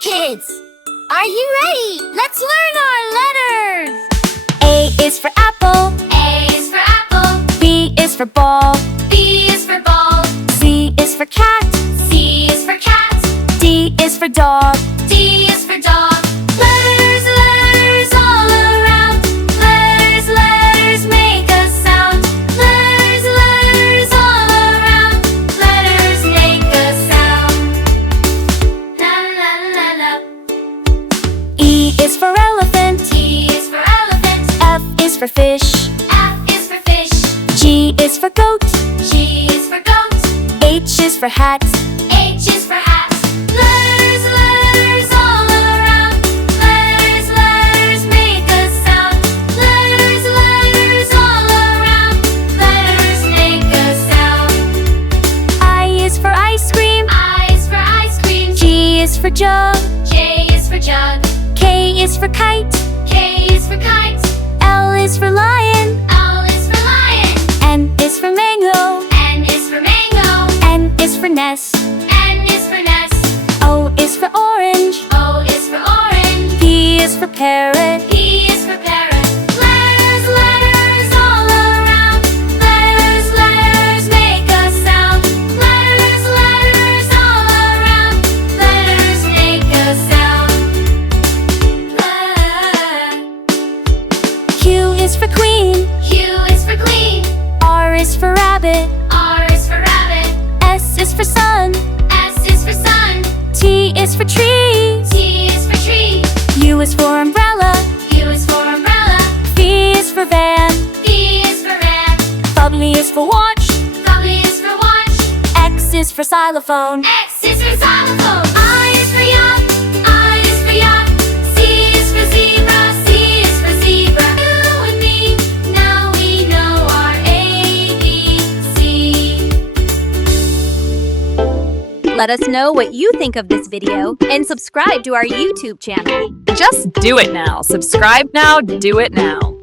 kids! Are you ready? Let's learn our letters! A is for apple. A is for apple. B is for ball. B is for ball. C is for cat. C is for cat. D is for dog. D is for dog. Letters, letters all around. Letters, letters make a sound. Letters, letters all around. Letters make a sound. La la la la. E is for elephant. E is for elephant. F is for fish. F is for fish. G is for goat. G is for goat. H is for hat. H is for hat. Letters, letters all around. Letters, letters make a sound. Letters, letters all around. Letters make a sound. I is for ice cream. I is for ice cream. G is for jug. J is for jug. K is for kite. K is for kite. L is for lion. L is for lion. N is for mango. N is for mango. N is for nest. N is for nest. O is for orange. O is for orange. P is for parrot. P is for parrot. Letters, letters all around. Letters, letters make a sound. Letters, letters all around. Letters make a sound. Q is for queen. Q is for queen. R is for rabbit. R is for rabbit. S is for sun. S is for sun. T is for tree. T is for tree. U is for umbrella. U is for umbrella. V is for van. V is for van. W is for watch. W is for watch. X is for xylophone. X is for xylophone. I is for yacht. I is for yacht. C is for zebra. C is for zebra. You and me, now we know our ABC. Let us know what you think of this video and subscribe to our YouTube channel. Just do it now. Subscribe now, do it now.